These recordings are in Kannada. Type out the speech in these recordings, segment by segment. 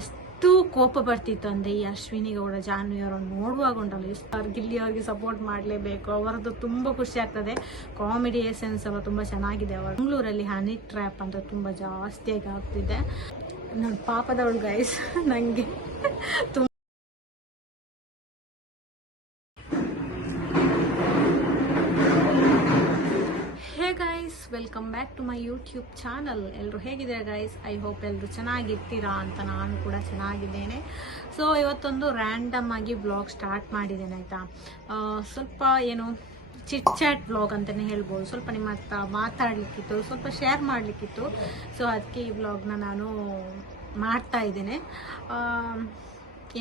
ಎಷ್ಟು ಕೋಪ ಬರ್ತಿತ್ತು ಅಂದರೆ ಈ ಅಶ್ವಿನಿ ಗೌಡ ಜಾನ್ವಿ ಅವರನ್ನು ನೋಡುವಾಗ ಉಂಟಲ್ಲ, ಎಷ್ಟು ಅವ್ರಿಗೆ ಗಿಲ್ಲಿ ಅವ್ರಿಗೆ ಸಪೋರ್ಟ್ ಮಾಡಲೇಬೇಕು, ಅವರದ್ದು ತುಂಬ ಖುಷಿ ಆಗ್ತದೆ. ಕಾಮಿಡಿ ಸೆನ್ಸ್ ಎಲ್ಲ ತುಂಬ ಚೆನ್ನಾಗಿದೆ ಅವರು ಬೆಂಗಳೂರಲ್ಲಿ ಹನಿ ಟ್ರ್ಯಾಪ್ ಅಂತ ತುಂಬ ಜಾಸ್ತಿಯಾಗಿ ಆಗ್ತಿದೆ. ನನ್ನ ಪಾಪದವಳು ಗೈಸ್ ನನಗೆ ತುಂಬ hey guys welcome back to my YouTube channel ಎಲ್ಲರೂ ಹೇಗಿದ್ದೀರಾ ಗೈಸ್ ಐ ಹೋಪ್ ಎಲ್ಲರೂ ಚೆನ್ನಾಗಿರ್ತೀರಾ ಅಂತ ನಾನು ಕೂಡ ಚೆನ್ನಾಗಿದ್ದೇನೆ. ಸೊ ಇವತ್ತೊಂದು ರ್ಯಾಂಡಮ್ ಆಗಿ ಬ್ಲಾಗ್ ಸ್ಟಾರ್ಟ್ ಮಾಡಿದ್ದೇನೆ ಆಯಿತಾ? ಸ್ವಲ್ಪ ಏನು ಚಿಟ್ ಚಾಟ್ ಬ್ಲಾಗ್ ಅಂತಲೇ ಹೇಳ್ಬೋದು. ಸ್ವಲ್ಪ ನಿಮ್ಮ ಹತ್ರ ಮಾತಾಡಲಿಕ್ಕಿತ್ತು, ಸ್ವಲ್ಪ ಶೇರ್ ಮಾಡಲಿಕ್ಕಿತ್ತು. ಸೊ ಅದಕ್ಕೆ ಈ ಬ್ಲಾಗ್ನ ನಾನು ಮಾಡ್ತಾ ಇದ್ದೇನೆ.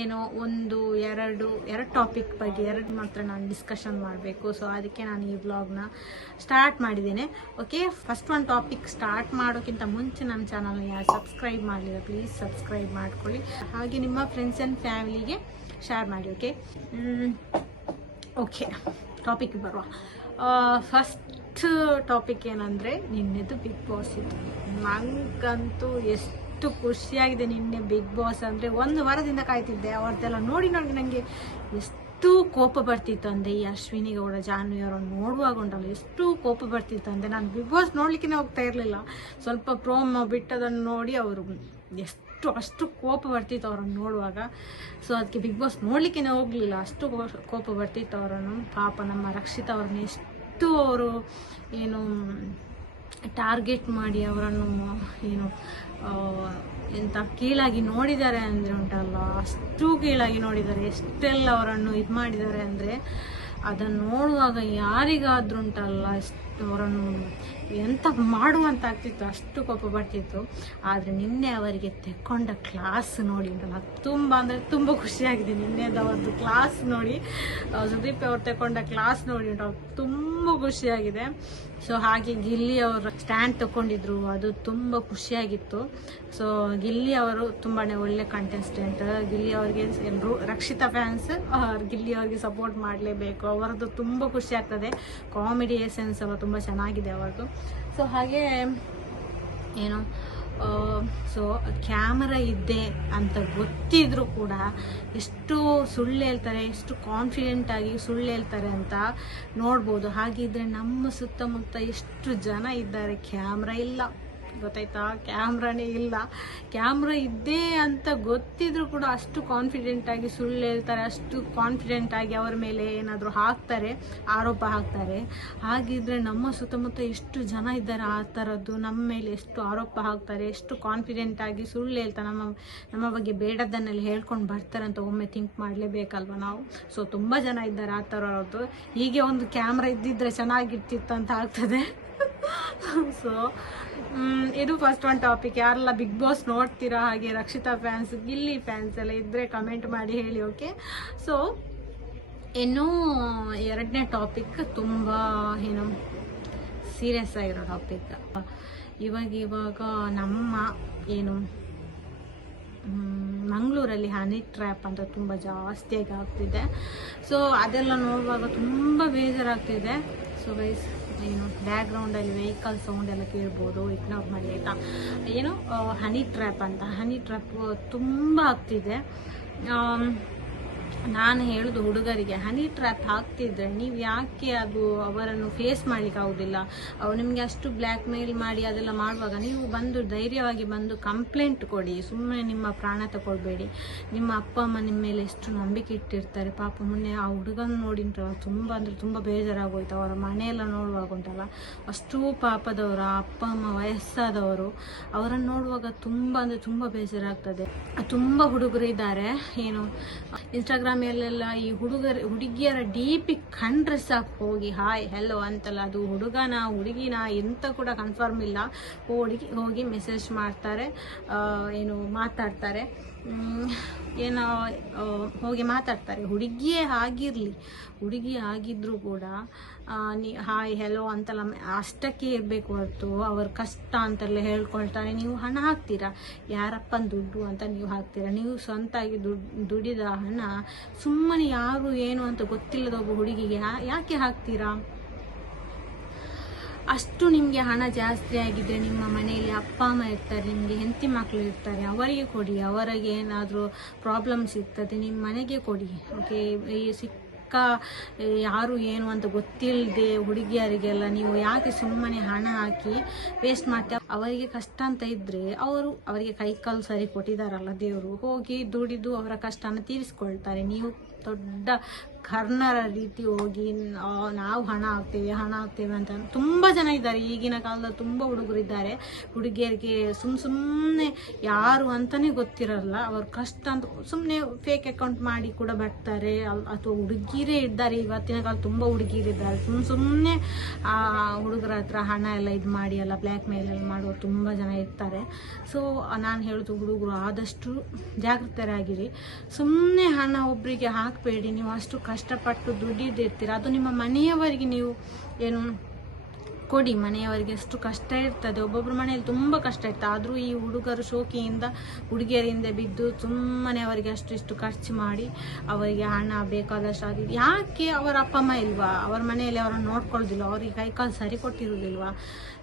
ಏನೋ ಒಂದು, ಎರಡು ಎರಡು ಟಾಪಿಕ್ ಬಗ್ಗೆ ಎರಡು ಮಾತ್ರ ನಾನು ಡಿಸ್ಕಷನ್ ಮಾಡಬೇಕು. ಸೊ ಅದಕ್ಕೆ ನಾನು ಈ ವ್ಲಾಗ್ನ ಸ್ಟಾರ್ಟ್ ಮಾಡಿದ್ದೇನೆ. ಓಕೆ ಫಸ್ಟ್ ಒಂದು ಟಾಪಿಕ್ ಸ್ಟಾರ್ಟ್ ಮಾಡೋಕ್ಕಿಂತ ಮುಂಚೆ ನನ್ನ ಚಾನಲ್ನ ಯಾರು ಸಬ್ಸ್ಕ್ರೈಬ್ ಮಾಡಲಿಲ್ಲ ಪ್ಲೀಸ್ ಸಬ್ಸ್ಕ್ರೈಬ್ ಮಾಡ್ಕೊಳ್ಳಿ. ಹಾಗೆ ನಿಮ್ಮ ಫ್ರೆಂಡ್ಸ್ ಆ್ಯಂಡ್ ಫ್ಯಾಮಿಲಿಗೆ ಶೇರ್ ಮಾಡಿ ಓಕೆ ಓಕೆ ಟಾಪಿಕ್ ಬರುವ. ಫಸ್ಟ್ ಟಾಪಿಕ್ ಏನಂದರೆ ನಿನ್ನೆದು ಬಿಗ್ ಬಾಸ್ ಇತ್ತು. ನಂಗಂತೂ ಎಷ್ಟು ಖುಷಿಯಾಗಿದೆ ನಿನ್ನೆ ಬಿಗ್ ಬಾಸ್ ಅಂದರೆ ಒಂದು ವಾರದಿಂದ ಕಾಯ್ತಿದ್ದೆ. ಅವ್ರದ್ದೆಲ್ಲ ನೋಡಿ ನೋಡಿ ನನಗೆ ಎಷ್ಟು ಕೋಪ ಬರ್ತಿತ್ತು ಅಂದರೆ ಈ ಅಶ್ವಿನಿ ಗೌಡ, ಜಾನ್ವಿ ಅವರನ್ನು ನೋಡುವಾಗ ಉಂಟಲ್ಲ, ಎಷ್ಟು ಕೋಪ ಬರ್ತಿತ್ತು ಅಂದರೆ ನಾನು ಬಿಗ್ ಬಾಸ್ ನೋಡ್ಲಿಕ್ಕೆ ಹೋಗ್ತಾ ಇರಲಿಲ್ಲ. ಸ್ವಲ್ಪ ಪ್ರೋಮೋ ಬಿಟ್ಟದನ್ನು ನೋಡಿ ಅವರು ಎಷ್ಟು, ಅಷ್ಟು ಕೋಪ ಬರ್ತಿತ್ತು ಅವರನ್ನು ನೋಡುವಾಗ. ಸೊ ಅದಕ್ಕೆ ಬಿಗ್ ಬಾಸ್ ನೋಡಲಿಕ್ಕೆ ಹೋಗಲಿಲ್ಲ. ಅಷ್ಟು ಕೋಪ ಬರ್ತಿತ್ತು ಅವರನ್ನು. ಪಾಪ ನಮ್ಮ ರಕ್ಷಿತ ಅವ್ರನ್ನ ಎಷ್ಟು ಅವರು ಏನು ಟಾರ್ಗೆಟ್ ಮಾಡಿ ಅವರನ್ನು, ಏನು ಎಂಥ ಕೀಳಾಗಿ ನೋಡಿದ್ದಾರೆ ಅಂದರೆ ಉಂಟಲ್ಲ, ಅಷ್ಟು ಕೀಳಾಗಿ ನೋಡಿದ್ದಾರೆ, ಎಷ್ಟೆಲ್ಲ ಅವರನ್ನು ಇದು ಮಾಡಿದ್ದಾರೆ ಅಂದರೆ ಅದನ್ನು ನೋಡುವಾಗ ಯಾರಿಗಾದ್ರೂ ಉಂಟಲ್ಲ ಅವರನ್ನು ಎಂತ ಮಾಡುವಂತ ಆಗ್ತಿತ್ತು, ಅಷ್ಟು ಕೋಪ ಬರ್ತಿತ್ತು. ಆದರೆ ನಿನ್ನೆ ಅವರಿಗೆ ತೆಕ್ಕೊಂಡ ಕ್ಲಾಸ್ ನೋಡಿ ಉಂಟಲ್ಲ ತುಂಬ ಅಂದರೆ ತುಂಬ ಖುಷಿಯಾಗಿದೆ ನಿನ್ನೆದು ಅವ್ರದ್ದು ಕ್ಲಾಸ್ ನೋಡಿ ಸುದೀಪ್ ಅವ್ರು ತೆಕ್ಕೊಂಡ ಕ್ಲಾಸ್ ನೋಡಿ ಅವ್ರು ತುಂಬ ಖುಷಿಯಾಗಿದೆ ಸೊ ಹಾಗೆ ಗಿಲ್ಲಿ ಅವರು ಸ್ಟ್ಯಾಂಡ್ ತಗೊಂಡಿದ್ರು ಅದು ತುಂಬ ಖುಷಿಯಾಗಿತ್ತು ಸೊ ಗಿಲ್ಲಿ ಅವರು ತುಂಬಾ ಒಳ್ಳೆ ಕಂಟೆಸ್ಟೆಂಟ್ ಗಿಲ್ಲಿ ಅವರಿಗೆ ರಕ್ಷಿತಾ ಫ್ಯಾನ್ಸ್ ಗಿಲ್ಲಿ ಅವರಿಗೆ ಸಪೋರ್ಟ್ ಮಾಡಲೇಬೇಕು. ಅವರದ್ದು ತುಂಬ ಖುಷಿ ಆಗ್ತದೆ. ಕಾಮಿಡಿ ಎಸೆನ್ಸ್ ಎಲ್ಲ ತುಂಬ ಚೆನ್ನಾಗಿದೆ ಅವಾಗೂ. ಸೊ ಹಾಗೆ ಏನು ಸೊ ಕ್ಯಾಮರಾ ಇದ್ದೆ ಅಂತ ಗೊತ್ತಿದ್ರೂ ಕೂಡ ಎಷ್ಟು ಸುಳ್ಳು ಹೇಳ್ತಾರೆ, ಎಷ್ಟು ಕಾನ್ಫಿಡೆಂಟ್ ಆಗಿ ಸುಳ್ಳು ಹೇಳ್ತಾರೆ ಅಂತ ನೋಡ್ಬೋದು. ಹಾಗಿದ್ರೆ ನಮ್ಮ ಸುತ್ತಮುತ್ತ ಎಷ್ಟು ಜನ ಇದ್ದಾರೆ, ಕ್ಯಾಮ್ರಾ ಇಲ್ಲ. ಗೊತ್ತಾಯ್ತಾ? ಕ್ಯಾಮ್ರಾನೇ ಇಲ್ಲ. ಕ್ಯಾಮ್ರಾ ಇದ್ದೆ ಅಂತ ಗೊತ್ತಿದ್ರು ಕೂಡ ಅಷ್ಟು ಕಾನ್ಫಿಡೆಂಟ್ ಆಗಿ ಸುಳ್ಳು ಹೇಳ್ತಾರೆ, ಅಷ್ಟು ಕಾನ್ಫಿಡೆಂಟ್ ಆಗಿ ಅವರ ಮೇಲೆ ಏನಾದರೂ ಹಾಕ್ತಾರೆ, ಆರೋಪ ಹಾಕ್ತಾರೆ. ಹಾಗಿದ್ರೆ ನಮ್ಮ ಸುತ್ತಮುತ್ತ ಎಷ್ಟು ಜನ ಇದ್ದಾರೆ ಆ ಥರದ್ದು ನಮ್ಮ ಮೇಲೆ ಎಷ್ಟು ಆರೋಪ ಹಾಕ್ತಾರೆ? ಎಷ್ಟು ಕಾನ್ಫಿಡೆಂಟ್ ಆಗಿ ಸುಳ್ಳು ಹೇಳ್ತಾರೆ? ನಮ್ಮ ನಮ್ಮ ಬಗ್ಗೆ ಬೇಡದನ್ನೆಲ್ಲ ಹೇಳ್ಕೊಂಡು ಬರ್ತಾರೆ ಅಂತ ಒಮ್ಮೆ ಥಿಂಕ್ ಮಾಡಲೇಬೇಕಲ್ವ ನಾವು? ಸೊ ತುಂಬ ಜನ ಇದ್ದಾರೆ ಆ ಥರದ್ದು ಹೀಗೆ ಒಂದು ಕ್ಯಾಮ್ರಾ ಇದ್ದಿದ್ರೆ ಚೆನ್ನಾಗಿರ್ತಿತ್ತು ಅಂತ ಆಗ್ತದೆ. ಸೊ ಇದು ಫಸ್ಟ್ ಒನ್ ಟಾಪಿಕ್ ಯಾರೆಲ್ಲ ಬಿಗ್ ಬಾಸ್ ನೋಡ್ತೀರಾ ಹಾಗೆ ರಕ್ಷಿತಾ ಫ್ಯಾನ್ಸ್ ಗಿಲ್ಲಿ ಫ್ಯಾನ್ಸ್ ಎಲ್ಲ ಇದ್ದರೆ ಕಮೆಂಟ್ ಮಾಡಿ ಹೇಳಿ ಓಕೆ ಸೊ ಇನ್ನು ಎರಡನೇ ಟಾಪಿಕ್ ತುಂಬ, ಏನು ಸೀರಿಯಸ್ ಆಗಿರೋ ಟಾಪಿಕ್ ಇವಾಗ ಇವಾಗ ನಮ್ಮ, ಏನು ಮಂಗಳೂರಲ್ಲಿ ಹನಿ ಟ್ರ್ಯಾಪ್ ಅಂತ ತುಂಬ ಜಾಸ್ತಿಯಾಗಿ ಆಗ್ತಿದೆ. ಸೊ ಅದೆಲ್ಲ ನೋಡುವಾಗ ತುಂಬ ಬೇಜಾರಾಗ್ತಿದೆ. ಸೊ ವೈಸ್ ಏನು ಬ್ಯಾಕ್ಗ್ರೌಂಡಲ್ಲಿ ವೆಹಿಕಲ್ ಸೌಂಡ್ ಎಲ್ಲ ಕೇಳ್ಬೋದು ಇಗ್ನೋರ್ ಮಾಡಿ ಆಯಿತಾ? ಏನು ಹನಿ ಟ್ರ್ಯಾಪ್ ಅಂತ. ಹನಿ ಟ್ರ್ಯಾಪ್ ತುಂಬ ಆಗ್ತಿದೆ ನಾನು ಹೇಳುದು ಹುಡುಗರಿಗೆ ಹನಿ ಟ್ರ್ಯಾಪ್ ಹಾಕ್ತಿದ್ರೆ ನೀವು ಯಾಕೆ ಅದು ಅವರನ್ನು ಫೇಸ್ ಮಾಡ್ಲಿಕ್ಕೆ ಆಗುದಿಲ್ಲ? ಅವ್ರು ನಿಮಗೆ ಅಷ್ಟು ಬ್ಲ್ಯಾಕ್ ಮೇಲ್ ಮಾಡಿ ಅದೆಲ್ಲ ಮಾಡುವಾಗ ನೀವು ಬಂದು ಧೈರ್ಯವಾಗಿ ಬಂದು ಕಂಪ್ಲೇಂಟ್ ಕೊಡಿ. ಸುಮ್ಮನೆ ನಿಮ್ಮ ಪ್ರಾಣ ತಗೊಳ್ಬೇಡಿ ನಿಮ್ಮ ಅಪ್ಪ, ಅಮ್ಮ ನಿಮ್ಮ ಮೇಲೆ ಎಷ್ಟು ನಂಬಿಕೆ ಇಟ್ಟಿರ್ತಾರೆ. ಪಾಪ ಮೊನ್ನೆ ಆ ಹುಡುಗನ ನೋಡಿ ಉಂಟಲ್ಲ ತುಂಬ ಅಂದರೆ ತುಂಬ ಬೇಜಾರಾಗೋಯ್ತು. ಅವರ ಮನೆಯೆಲ್ಲ ನೋಡುವಾಗ ಉಂಟಲ್ಲ, ಅಷ್ಟು ಪಾಪದವರು ಅಪ್ಪ, ಅಮ್ಮ ವಯಸ್ಸಾದವರು. ಅವರನ್ನು ನೋಡುವಾಗ ತುಂಬ ಅಂದರೆ ತುಂಬ ಬೇಜಾರಾಗ್ತದೆ. ತುಂಬ ಹುಡುಗರು ಇದ್ದಾರೆ. ಏನು ಇನ್ಸ್ಟಾಗ್ರಾಮಲ್ಲೆಲ್ಲ ಈ ಹುಡುಗರ, ಹುಡುಗಿಯರ ಡಿ ಪಿ ಕಂಡ್ರೆ ಸಾಕು, ಹೋಗಿ ಹಾಯ್ ಹೆಲೋ ಅಂತಲ್ಲ. ಅದು ಹುಡುಗನ, ಹುಡುಗಿನ ಎಂತ ಕೂಡ ಕನ್ಫರ್ಮ್ ಇಲ್ಲ. ಹುಡುಗಿ ಹೋಗಿ ಮೆಸೇಜ್ ಮಾಡ್ತಾರೆ ಏನು ಮಾತಾಡ್ತಾರೆ. ಏನೋ ಹೋಗಿ ಮಾತಾಡ್ತಾರೆ. ಹುಡುಗಿಯೇ ಆಗಿರಲಿ, ಹುಡುಗಿ ಆಗಿದ್ದರೂ ಕೂಡ ನೀ ಹಾಯ್ ಹೆಲೋ ಅಂತೆಲ್ಲ ಅಷ್ಟಕ್ಕೆ ಇರಬೇಕು ಹೊರತು, ಅವ್ರ ಕಷ್ಟ ಅಂತೆಲ್ಲ ಹೇಳ್ಕೊಳ್ತಾರೆ. ನೀವು ಹಣ ಹಾಕ್ತೀರಾ? ಯಾರಪ್ಪನ ದುಡ್ಡು ಅಂತ ನೀವು ಹಾಕ್ತೀರಾ? ನೀವು ಸ್ವಂತಾಗಿ ದುಡ್ಡು ದುಡಿದ ಹಣ, ಸುಮ್ಮನೆ ಯಾರು ಏನು ಅಂತ ಗೊತ್ತಿಲ್ಲದ ಒಬ್ಬ ಹುಡುಗಿಗೆ ಯಾಕೆ ಹಾಕ್ತೀರಾ? ಅಷ್ಟು ನಿಮಗೆ ಹಣ ಜಾಸ್ತಿ ಆಗಿದ್ರೆ ನಿಮ್ಮ ಮನೆಯಲ್ಲಿ ಅಪ್ಪ ಅಮ್ಮ ಇರ್ತಾರೆ, ನಿಮಗೆ ಹೆಂಡತಿ ಮಕ್ಕಳು ಇರ್ತಾರೆ, ಅವರಿಗೆ ಕೊಡಿ, ಅವರಿಗೆ ಏನಾದರೂ ಪ್ರಾಬ್ಲಮ್ಸ್ ಇರ್ತದೆ ನಿಮ್ಮ ಮನೆಗೆ ಕೊಡಿ ಓಕೆ ಈ ಸಿಕ್ಕ ಯಾರು ಏನು ಅಂತ ಗೊತ್ತಿಲ್ಲದೆ ಹುಡುಗಿಯರಿಗೆಲ್ಲ ನೀವು ಯಾಕೆ ಸುಮ್ಮನೆ ಹಣ ಹಾಕಿ ವೇಸ್ಟ್ ಮಾಡ್ತೀವಿ ಅವರಿಗೆ ಕಷ್ಟ ಅಂತ ಇದ್ದರೆ ಅವರು ಅವರಿಗೆ ಕೈ ಕಾಲು ಸರಿ ಕೊಟ್ಟಿದ್ದಾರಲ್ಲ ದೇವರು, ಹೋಗಿ ದುಡಿದು ಅವರ ಕಷ್ಟನ ತೀರಿಸ್ಕೊಳ್ತಾರೆ. ನೀವು ದೊಡ್ಡ ಕರ್ನರ ರೀತಿ ಹೋಗಿ ನಾವು ಹಣ ಹಾಕ್ತೇವೆ ಹಣ ಹಾಕ್ತೇವೆ ಅಂತ. ತುಂಬ ಜನ ಇದ್ದಾರೆ. ಈಗಿನ ಕಾಲದಲ್ಲಿ ತುಂಬ ಹುಡುಗರಿದ್ದಾರೆ ಹುಡುಗಿಯರಿಗೆ ಸುಮ್ ಸುಮ್ಮನೆ ಯಾರು ಅಂತಲೇ ಗೊತ್ತಿರಲ್ಲ. ಅವ್ರ ಕಷ್ಟ ಅಂತ ಸುಮ್ಮನೆ ಫೇಕ್ ಅಕೌಂಟ್ ಮಾಡಿ ಕೂಡ ಬರ್ತಾರೆ. ಅಥವಾ ಹುಡುಗಿರೇ ಇದ್ದಾರೆ. ಇವತ್ತಿನ ಕಾಲ ತುಂಬ ಹುಡುಗಿರಿದ್ದಾರೆ ಸುಮ್ಮ ಸುಮ್ಮನೆ ಆ, ಹುಡುಗರ ಹತ್ರ ಹಣ ಎಲ್ಲ ಇದು ಮಾಡಿ, ಎಲ್ಲ ಬ್ಲ್ಯಾಕ್ ಮೇಲ್ ಎಲ್ಲ ಮಾಡುವ ತುಂಬ ಜನ ಇರ್ತಾರೆ. ಸೊ ನಾನು ಹೇಳೋದು, ಹುಡುಗರು, ಆದಷ್ಟು ಜಾಗೃತರಾಗಿರಿ ಸುಮ್ಮನೆ ಹಣ ಒಬ್ಬರಿಗೆ ಹಾಕಬೇಡಿ. ನೀವು ಅಷ್ಟು ಕಷ್ಟಪಟ್ಟು ದುಡಿದಿರ್ತೀರ ಅದು ನಿಮ್ಮ ಮನೆಯವರಿಗೆ ನೀವು ಏನು ಕೊಡಿ, ಮನೆಯವರಿಗೆ ಎಷ್ಟು ಕಷ್ಟ ಇರ್ತದೆ. ಒಬ್ಬೊಬ್ಬರ ಮನೆಯಲ್ಲಿ ತುಂಬ ಕಷ್ಟ ಇರ್ತದೆ ಆದರೂ ಈ ಹುಡುಗರು ಶೋಕಿಯಿಂದ ಹುಡುಗಿಯರಿಂದ ಬಿದ್ದು ಸುಮ್ಮನೆ ಅವರಿಗೆ ಅಷ್ಟು ಇಷ್ಟು ಖರ್ಚು ಮಾಡಿ ಅವರಿಗೆ ಹಣ ಬೇಕಾದಷ್ಟು ಅದು ಯಾಕೆ ಅವರ ಅಪ್ಪ ಅಮ್ಮ ಇಲ್ವಾ? ಅವರ ಮನೆಯಲ್ಲಿ ಅವರನ್ನು ನೋಡ್ಕೊಳ್ಳೋದಿಲ್ಲ ಅವರಿಗೆ ಕೈಕಾಲು ಸರಿ ಕೊಟ್ಟಿರೋದಿಲ್ವಾ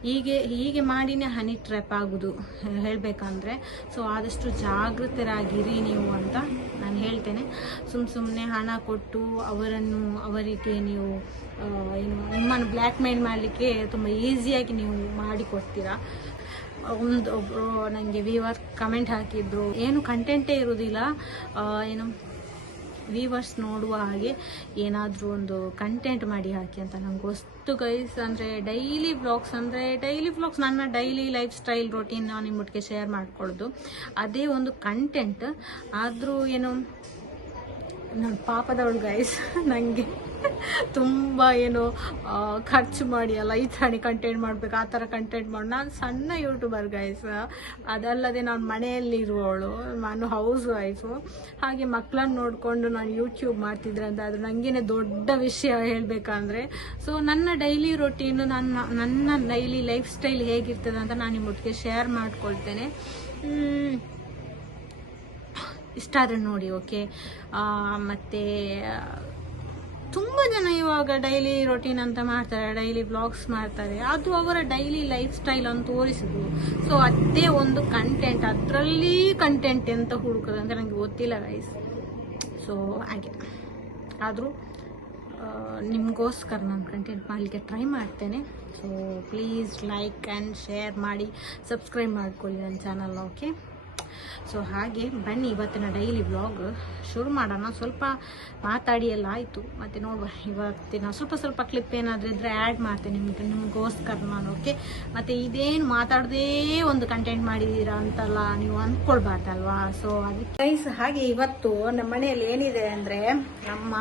ಹೀಗೆ ಹೀಗೆ ಮಾಡಿನೇ ಹನಿ ಟ್ರ್ಯಾಪ್ ಆಗೋದು, ಹೇಳಬೇಕಂದ್ರೆ. ಸೊ ಆದಷ್ಟು ಜಾಗೃತರಾಗಿರಿ ನೀವು ಅಂತ ನಾನು ಹೇಳ್ತೇನೆ. ಸುಮ್ಮ ಸುಮ್ಮನೆ ಹಣ ಕೊಟ್ಟು ಅವರನ್ನು, ಅವರಿಗೆ ನೀವು ನಿಮ್ಮನ್ನು ಬ್ಲ್ಯಾಕ್ ಮೇಲ್ ಮಾಡಲಿಕ್ಕೆ ತುಂಬ ಈಸಿಯಾಗಿ ನೀವು ಮಾಡಿಕೊಡ್ತೀರಾ? ಒಂದು ಒಬ್ಬರು ನನಗೆ ವಿವರ್ ಕಮೆಂಟ್ ಹಾಕಿದ್ರು. ಏನು ಕಂಟೆಂಟೇ ಇರೋದಿಲ್ಲ. ಏನು ವೀವರ್ಸ್ ನೋಡುವ ಹಾಗೆ ಏನಾದರೂ ಒಂದು ಕಂಟೆಂಟ್ ಮಾಡಿ ಹಾಕಿ ಅಂತ ನಂಗೆ ಗೊತ್ತು ಗೈಸ್ ಅಂದರೆ ಡೈಲಿ ಬ್ಲಾಗ್ಸ್ ಅಂದರೆ ಡೈಲಿ ಬ್ಲಾಗ್ಸ್ ನನ್ನ ಡೈಲಿ ಲೈಫ್ ಸ್ಟೈಲ್ ರೊಟೀನ್ ನಿಮ್ಮೊಟ್ಟಿಗೆ ಶೇರ್ ಮಾಡ್ಕೊಳ್ಳೋದು. ಅದೇ ಒಂದು ಕಂಟೆಂಟ್ ಆದರೂ ಏನು ನಾನು ಪಾಪದವಳು ಗೈಸ್ ನನಗೆ ತುಂಬ ಏನು ಖರ್ಚು ಮಾಡಿ ಅಲ್ಲ ಈ ಥರ ಕಂಟೆಂಟ್ ಮಾಡಬೇಕು, ಆ ಥರ ಕಂಟೆಂಟ್ ಮಾಡಿ. ನಾನು ಸಣ್ಣ ಯೂಟ್ಯೂಬರ್ ಗೈಸ್ ಅದಲ್ಲದೆ ನಾನು ಮನೆಯಲ್ಲಿರುವವಳು, ನಾನು ಹೌಸ್ ವೈಫು ಹಾಗೆ ಮಕ್ಕಳನ್ನ ನೋಡಿಕೊಂಡು ನಾನು ಯೂಟ್ಯೂಬ್ ಮಾಡ್ತಿದ್ರೆ ಅಂತ ಅದು ನನಗೇನೆ ದೊಡ್ಡ ವಿಷಯ ಹೇಳಬೇಕಂದ್ರೆ ಸೊ ನನ್ನ ಡೈಲಿ ರೊಟೀನು ನನ್ನ ನನ್ನ ಡೈಲಿ ಲೈಫ್ ಸ್ಟೈಲ್ ಹೇಗಿರ್ತದೆ ಅಂತ ನಾನು ನಿಮ್ಮೊಟ್ಟಿಗೆ ಶೇರ್ ಮಾಡ್ಕೊಳ್ತೇನೆ. ಇಷ್ಟ ಆದರೆ ನೋಡಿ ಓಕೆ ಮತ್ತು ತುಂಬ ಜನ ಇವಾಗ ಡೈಲಿ ರೊಟೀನ್ ಅಂತ ಮಾಡ್ತಾರೆ ಡೈಲಿ ಬ್ಲಾಗ್ಸ್ ಮಾಡ್ತಾರೆ. ಅದು ಅವರ ಡೈಲಿ ಲೈಫ್ ಸ್ಟೈಲ್ ಅಂತ ತೋರಿಸಿದ್ರು. ಸೊ ಅದೇ ಒಂದು ಕಂಟೆಂಟ್ ಅದರಲ್ಲಿ ಕಂಟೆಂಟ್ ಎಂತ ಹುಡುಕೋದು ಅಂತ ನನಗೆ ಗೊತ್ತಿಲ್ಲ ಗೈಸ್ ಸೊ ಹಾಗೆ. ಆದರೂ ನಿಮಗೋಸ್ಕರ ನಾನು ಕಂಟೆಂಟ್ ಮಾಡಲಿಕ್ಕೆ ಟ್ರೈ ಮಾಡ್ತೇನೆ. So please like and share ಮಾಡಿ ಸಬ್ಸ್ಕ್ರೈಬ್ ಮಾಡ್ಕೊಳ್ಳಿ ನನ್ನ ಚಾನಲ್ ಓಕೆ ಸೊ ಹಾಗೆ ಬನ್ನಿ ಇವತ್ತಿನ ಡೈಲಿ ವ್ಲಾಗ್ ಶುರು ಮಾಡೋಣ. ಸ್ವಲ್ಪ ಮಾತಾಡಿ ಎಲ್ಲ ಆಯಿತು. ಮತ್ತು ನೋಡುವ. ಇವತ್ತಿನ ಸ್ವಲ್ಪ ಸ್ವಲ್ಪ ಕ್ಲಿಪ್ ಏನಾದರೂ ಇದ್ದರೆ ಆ್ಯಡ್ ಮಾಡ್ತೇನೆ ನಿಮಗೆ. ನಿಮಗೋಸ್ಕರ ನಾನು ಓಕೆ ಮತ್ತು ಇದೇನು ಮಾತಾಡದೇ ಒಂದು ಕಂಟೆಂಟ್ ಮಾಡಿದ್ದೀರಾ ಅಂತಲ್ಲ ನೀವು ಅಂದ್ಕೊಳ್ಬಾರ್ದಲ್ವಾ ಸೊ ಅದಕ್ಕೆ ಗೈಸ್ ಹಾಗೆ ಇವತ್ತು ನಮ್ಮ ಮನೆಯಲ್ಲಿ ಏನಿದೆ ಅಂದರೆ ನಮ್ಮ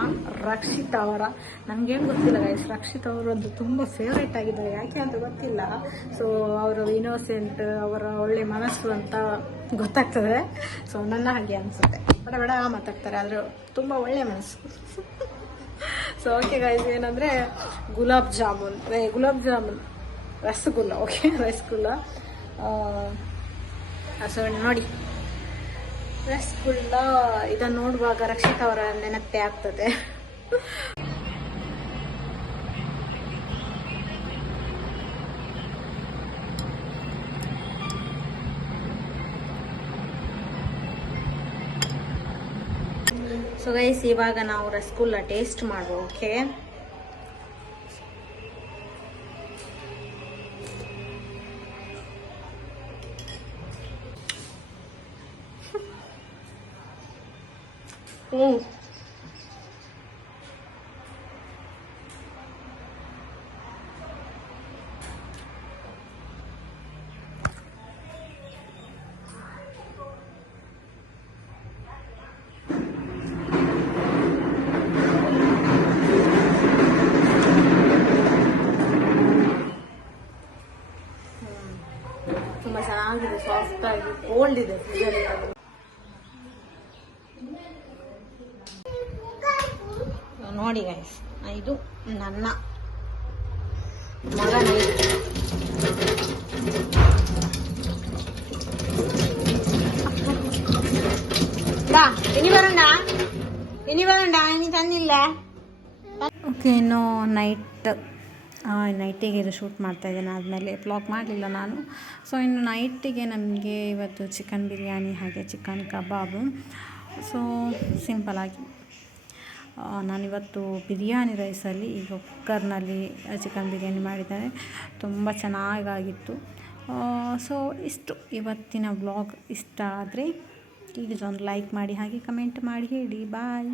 ರಕ್ಷಿತ್ ಅವರ. ನನಗೇನು ಗೊತ್ತಿಲ್ಲ ಗೈಸ್ ರಕ್ಷಿತ್ ಅವರದ್ದು ತುಂಬ ಫೇವ್ರೇಟ್ ಆಗಿದ್ದಾರೆ. ಯಾಕೆ ಅಂತ ಗೊತ್ತಿಲ್ಲ. ಸೊ ಅವರು ಇನೋಸೆಂಟ್ ಅವರ ಒಳ್ಳೆ ಮನಸ್ಸು ಅಂತ ಗೊತ್ತಾಗ್ತದೆ. ಸೊ ನನ್ನ ಹಾಗೆ ಅನಿಸುತ್ತೆ. ಬಡ ಬಡ, ಮಾತಾಡ್ತಾರೆ. ಆದರೆ ತುಂಬ ಒಳ್ಳೆ ಮನಸ್ಸು. ಸೊ ಓಕೆ ಗೈಸ್ ಏನಂದರೆ ಗುಲಾಬ್ ಜಾಮೂನ್. ಗುಲಾಬ್ ಜಾಮೂನ್. ರಸಗುಲ್ಲ ಓಕೆ ರಸಗುಲ್ಲ. ಸೊ ನೋಡಿ. ರಸಗುಲ್ಲ ಇದನ್ನು ನೋಡುವಾಗ ರಕ್ಷಿತ್ ಅವರ ನೆನಪೇ ಆಗ್ತದೆ. ಸೊ ಗೈಸ್ ಇವಾಗ ನಾವು ರಸಗುಲ್ಲ ಟೇಸ್ಟ್ ಮಾಡುವ ಓಕೆ ಹ್ಞೂ ತುಂಬ ಚೆನ್ನಾಗಿದೆ ಸಾಫ್ಟ್ ಆಗಿ ಕೋಲ್ಡ್ ಇದೆ ನೋಡಿ ಗೈಸ್ ಇದು ನನ್ನ ಮಗನೇ. ಬಾ ಇನಿ ಬರೋಣ? ಇನಿ ಬರೋಣ ಇನಿ ತಂದಿಲ್ಲ. ಓಕೆ ನೋ ನೈಟ್ ನೈಟಿಗೆ ಇದು ಶೂಟ್ ಮಾಡ್ತಾಯಿದ್ದೇನೆ ಆದಮೇಲೆ ಬ್ಲಾಗ್ ಮಾಡಲಿಲ್ಲ ನಾನು. ಸೊ ಇನ್ನು ನೈಟಿಗೆ ನಮಗೆ ಇವತ್ತು ಚಿಕನ್ ಬಿರಿಯಾನಿ ಹಾಗೆ ಚಿಕನ್ ಕಬಾಬು ಸೊ ಸಿಂಪಲಾಗಿ ನಾನಿವತ್ತು ಬಿರಿಯಾನಿ ರೈಸಲ್ಲಿ ಈಗ ಕುಕ್ಕರ್ನಲ್ಲಿ ಚಿಕನ್ ಬಿರಿಯಾನಿ ಮಾಡಿದ್ದಾರೆ. ತುಂಬ ಚೆನ್ನಾಗಾಗಿತ್ತು. ಸೊ ಇಷ್ಟು. ಇವತ್ತಿನ ವ್ಲಾಗ್ ಇಷ್ಟ ಆದರೆ ಪ್ಲೀಸ್ ಒಂದು ಲೈಕ್ ಮಾಡಿ, ಹಾಗೆ ಕಮೆಂಟ್ ಮಾಡಿ, ಹೇಳಿ. ಬಾಯ್